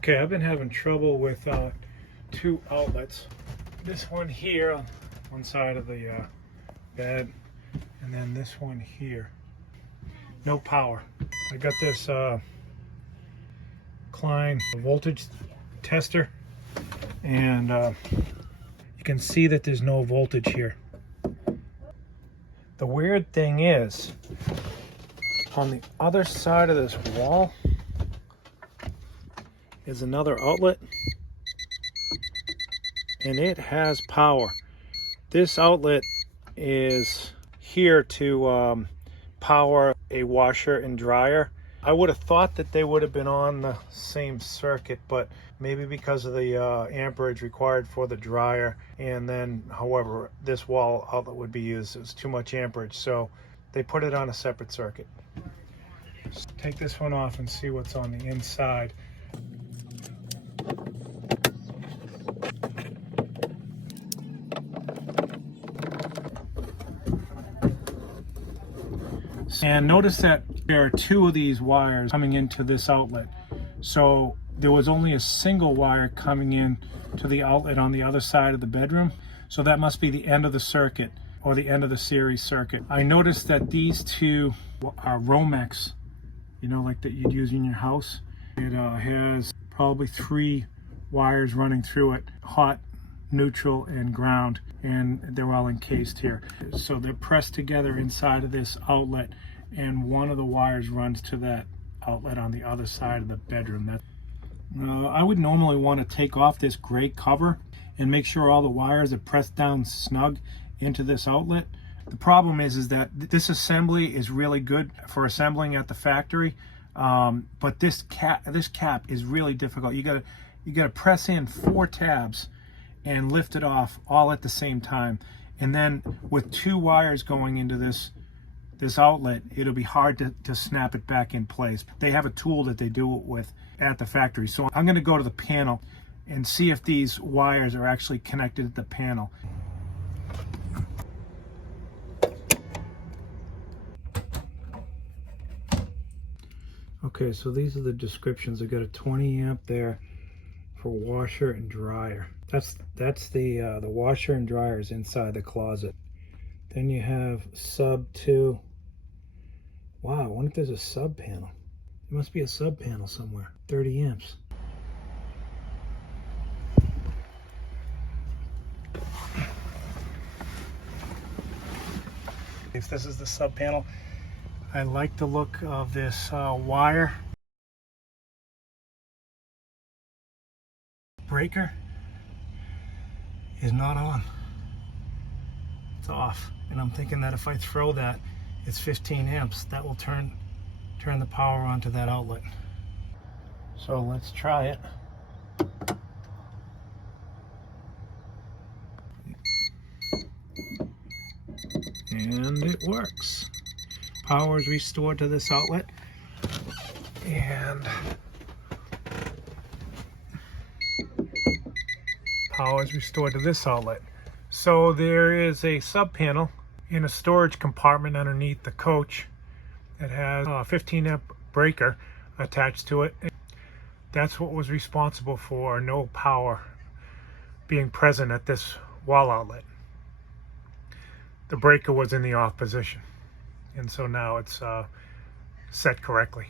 Okay, I've been having trouble with two outlets. This one here on one side of the bed, and then this one here. No power. I got this Klein voltage tester, and you can see that there's no voltage here. The weird thing is, on the other side of this wall is another outlet, and it has power. This outlet is here to power a washer and dryer. I would have thought that they would have been on the same circuit, but maybe because of the amperage required for the dryer, and then however this wall outlet would be used, it was too much amperage, so they put it on a separate circuit. Just take this one off and see what's on the inside. And notice that there are two of these wires coming into this outlet. So there was only a single wire coming in to the outlet on the other side of the bedroom. So that must be the end of the circuit, or the end of the series circuit. I noticed that these two are Romex, you know, like that you'd use in your house. It has probably 3 wires running through it, hot, neutral, and ground, and they're all encased here. So they're pressed together inside of this outlet, and one of the wires runs to that outlet on the other side of the bedroom. I would normally want to take off this gray cover and make sure all the wires are pressed down snug into this outlet. The problem is that this assembly is really good for assembling at the factory, but this cap is really difficult. You gotta press in 4 tabs and lift it off all at the same time, and then with 2 wires going into this outlet, it'll be hard to snap it back in place. They have a tool that they do it with at the factory. So I'm going to go to the panel and see if these wires are actually connected to the panel. Okay, so these are the descriptions. I've got a 20 amp there for washer and dryer. That's the washer and dryer is inside the closet. Then you have sub 2. Wow, I wonder if there's a sub panel. There must be a sub panel somewhere. 30 amps. If this is the sub panel, I like the look of this wire. Breaker is not on. It's off. And I'm thinking that if I throw that, it's 15 amps. That will turn the power onto that outlet. So let's try it. And it works. Power is restored to this outlet. And power is restored to this outlet. So there is a sub panel in a storage compartment underneath the coach. It has a 15 amp breaker attached to it. That's what was responsible for no power being present at this wall outlet. The breaker was in the off position, and so now it's set correctly.